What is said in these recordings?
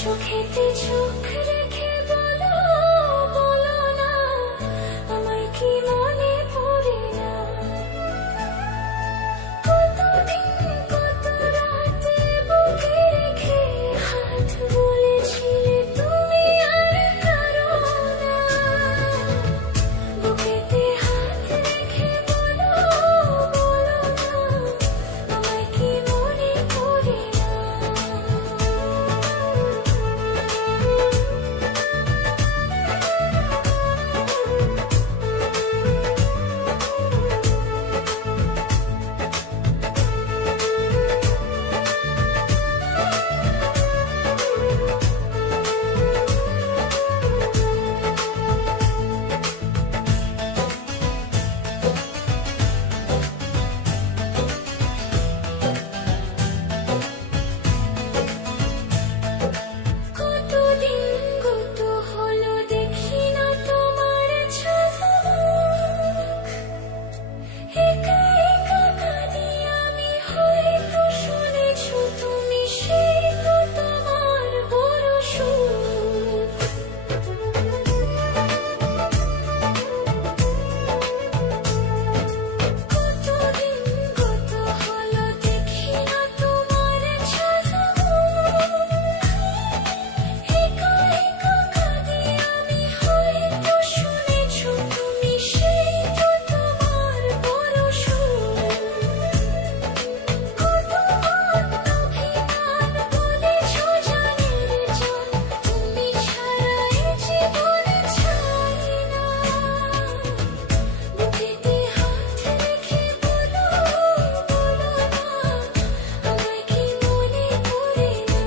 চোখেতে চোখ রেখে বলো, বলো না আমায় কি মনে পড়ে না। কতদিন কত রাতে বুকে রেখে হাত বলেছিলে তুমি আর কারো না। বুকেতে হাত রেখে বলো, বলো না আমায় কি মনে পড়ে না। কতদিন কত হলো দেখি না তোমার ঝলক। একা একা কাঁদি আমি, হয়তো শুনেছো তুমি, সেই তো তোমার বড় সুখ। কতদিন কত হলো দেখি না তোমার ঝলক। একা একা কাঁদি আমি, হয়তো শুনেছো তুমি, সেই তো তোমার বড় সুখ। কতবার অভিমান বলেছো জানের জান, তুমি ছাড়া এ জীবনে চাই না। বুকেতে হাত রেখে বলো, বলো না আমায় কি মনে পড়ে না।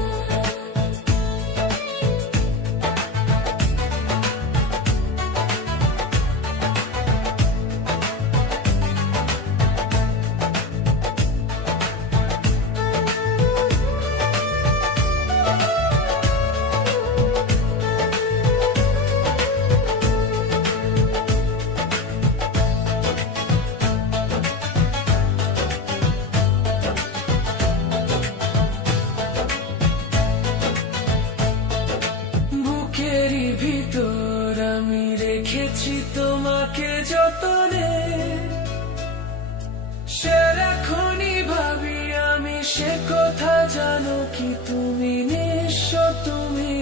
বুকেরই ভিতর আমি রেখেছি তোমাকে যতনে, সারাক্ষণই ভাবি আমি সে কথা, জানো কি তুমি নিঃস্ব, তুমি